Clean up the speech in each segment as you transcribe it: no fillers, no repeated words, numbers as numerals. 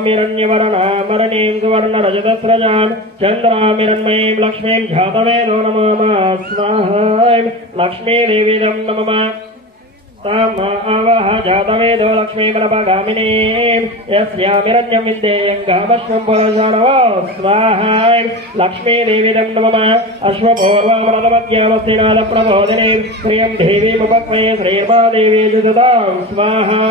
ओमिरण्यवर्णामरणीं सुवर्णरजतस्रजां चन्द्रामिरण्मयीं लक्ष्मीं जातवेदो नमामः स्वाहा लक्ष्मीदेवीदं नमः तामावह जातवेदो लक्ष्मीमनपगामिनीं यस्यामिरण्यं विद्येयं गामश्वं पुरशर्वो स्वाहा लक्ष्मीदेवीदं नमः अश्वपूर्वामृतमध्यवस्थिनादप्रबोधिनीं श्रियं देवीमुपक्मये श्रीर्मादेवी जुषतां स्वाहा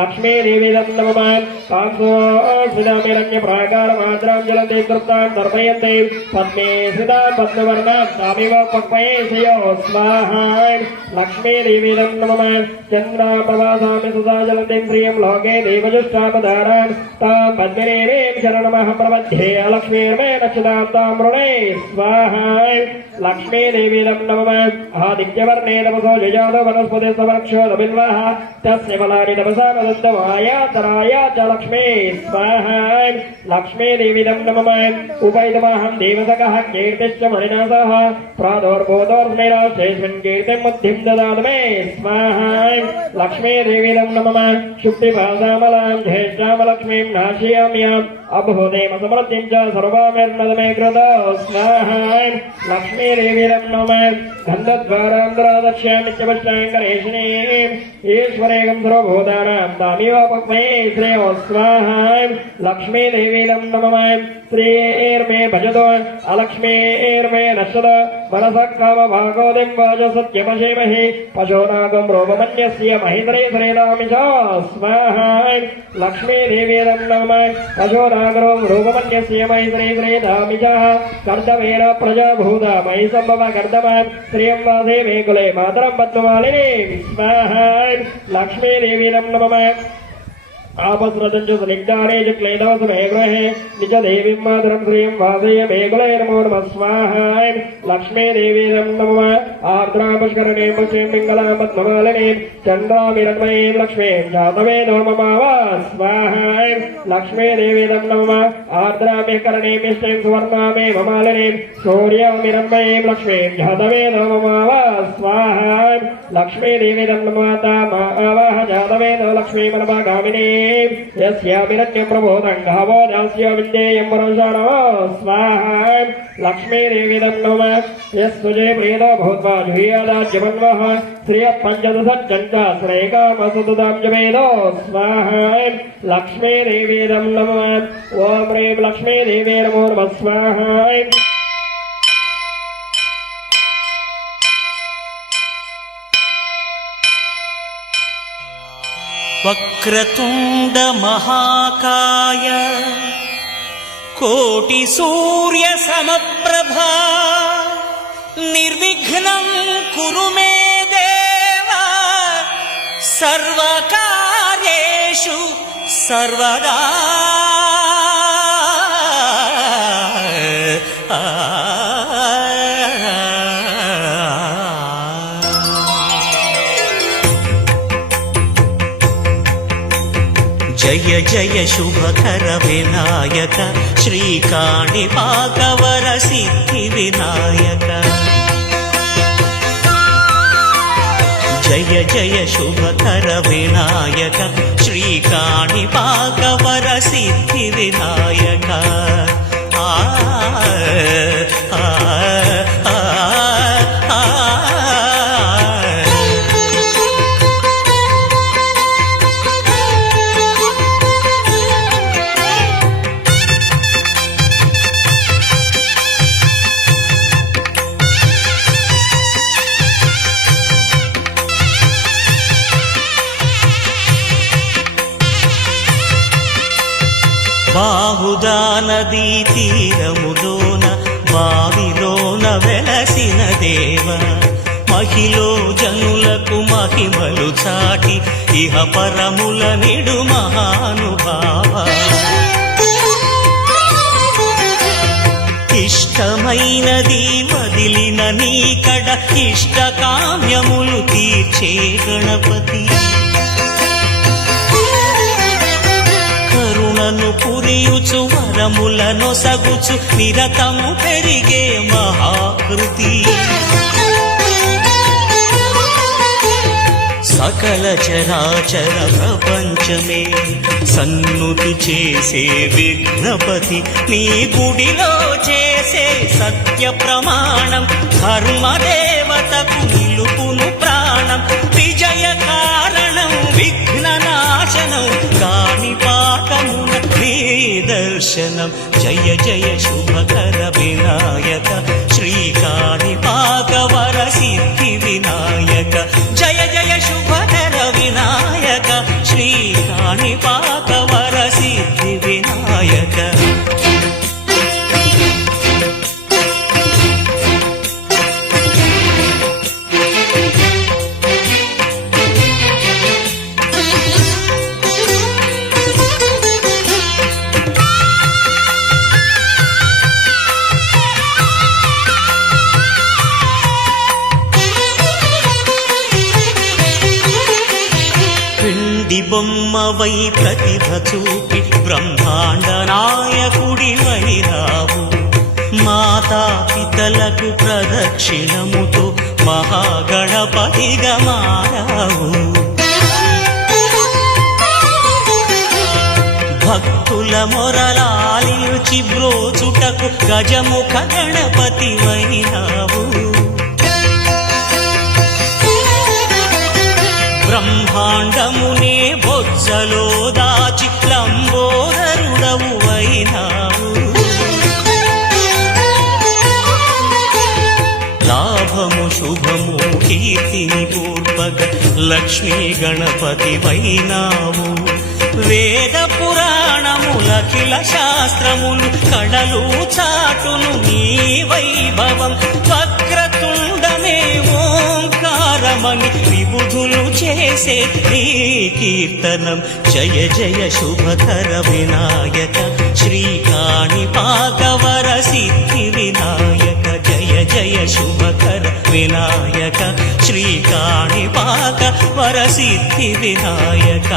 लक्ष्मीदेवीदं नमः कांसोऽस्मिदामिरण्यप्राकारमाद्रां जलन्ति कृतां तर्पयन्ति पद्मे स्थितां पद्मवर्णां तामिव पक्मये श्रियो स्वाहा लक्ष्मीदेवीदं नमः चन्द्राप्रभासामि सुधा जलन्तीं प्रियं लोके देवजुष्टापधारान् तां पद्मिनीं शरणमहं प्रपद्ये अलक्ष्मीर्मे नक्षतां तां वृणे स्वाहा लक्ष्मीदेवीदं नमः आदित्यवर्णे तपसो जजातो वनस्पतिस्तवक्षोदबिल्वः तस्य फलानि तपसा वदन्तमायातराय च लक्ष्मी स्वाहा लक्ष्मीदेवीदं नमः उपैतमहं देवसखः कीर्तिश्च मणिना सह प्रादोर्बोधोर्स्मेराशेषन् कीर्तिं बुद्धिं ददातु मे स्वाहा लक्ष्मीदेवीदं नमः शुक्तिभासामलां ज्येष्ठामलक्ष्मीं नाशयाम्याम् अभूदेम समृद्धिं च सर्वामिर्नदमे कृतो स्वाहा लक्ष्मीदेवीदं नमः गन्धद्वारान्तरादक्ष्यामि च पश्चाङ्करेशिनीं ईश्वरेकं सर्वभूतानां तामिव पक्मये श्रेयो स्वाहा लक्ष्मीदेवीदं नमः श्रीर्मे भजतो अलक्ष्मीर्मे नश्यत मनसः कामभागोदिं वाच सत्यमशीमहि पशोनागं रोममन्यस्य महितरे श्रेणामि च स्वाहा लक्ष्मीदेवीदं नमः पशोनागरो रूपमन्यस्य महितरे श्रेणामि च कर्दमेन प्रजाभूता मयि सम्भव कर्दमान् श्रियं वासे मे कुले मातरं पद्ममालिनीं स्वाहा लक्ष्मीदेवीदं नमः आपस्रतं च स्निग्धारे च क्लेदवसमे गृहे निज देवीं मातरं श्रियं वासय मे कुले नमो नमः स्वाहा लक्ष्मीदेवीदं नमः आर्द्रापुष्करणीं पुष्पीं पिङ्गलां पद्ममालिनीं चन्द्रामिरण्मयीं लक्ष्मीं जातवेदो ममाव स्वाहा लक्ष्मीदेवीदं नमः आर्द्रामिकरणीं इष्टीं सुवर्णामेव मालिनीं सूर्यामिरण्मयीं लक्ष्मीं जातवेदो ममाव स्वाहा लक्ष्मीदेवीदं नमः तामावह जातवेदो लक्ष्मीमनपगामिनीं यस्यामिरण्यं प्रबोधं गावो दास्य विद्येयं पुरुषाणो स्वाहा लक्ष्मीदेवीदं नमः यस्सुजे प्रीतो भूत्वा जुह्यादाज्यमन्वः श्रियः पञ्चदशच्चण्ड श्रेयकामसुतुतां जवेदो स्वाहा लक्ष्मीदेवीदं नमः ॐ ह्रीं लक्ष्मीदेवी नमो नमः स्वाहा वक्रतुंड महाकाय कोटि सूर्य समप्रभा निर्विघ्नं कुरु मे देव सर्वकार्येषु सर्वदा जय जय शुभकर विनायक श्रीकाणिपाकवर सिद्धि विनायक जय जय शुभकर विनायक श्रीकाणिपाकवर सिद्धि विनायक బాహుదా నదీ తీరములోన బావిలోన వెలసిన దేవ మహిలో జనులకు మహిమలు చాటి ఇహ పరముల నిడు మహానుభావ ఇష్టమైనది వదిలిన నీకడ ఇష్ట కామ్యములు తీర్చే గణపతి కరుణను పురియుచు వరములను సగుచు నిరతము పెరిగే మహాకృతి సకల చరాచర ప్రపంచమే సన్నుతి చేసే విఘ్నపతి నీ గుడిలో చేసే సత్య ప్రమాణం ధర్మదేవతకు నిలుపును ప్రాణం విజయ కారణం విఘ్న నాశనం కాని పాకమున నీ దర్శనం జయ జయ శుభకర వినాయక శ్రీకాణి పాకవర సిద్ధి వినాయక జయ జయ శుభకర వినాయక శ్రీకాణి పాకవర సిద్ధి వినాయక పిండి బొమ్మవై ప్రతిభ చూపి బ్రహ్మాండ నాయకుడి వైరావు మాతా పితలకు ప్రదక్షిణముతో మహాగణపతిగా మారావు భక్తుల మొరలాలించి బ్రోచుటకు గజముఖ గణపతి వైరావు బ్రహ్మాండమునే బొజ్జలో దాచి లంబోదరుడవు అయినావు లాభము శుభము కీర్తిని పూర్వగ లక్ష్మీ గణపతి వైనావు వేద పురాణములఖిల శాస్త్రములు కడలు చాటును నీ వైభవం వక్రతుండమే ఓంకారమని విబుధులు చేసే నీ కీర్తనం జయ జయ శుభకర వినాయక శ్రీకాణి పాకవర సిద్ధి వినాయక జయ జయ శుభకర వినాయక శ్రీకాణి పాకవర సిద్ధి వినాయక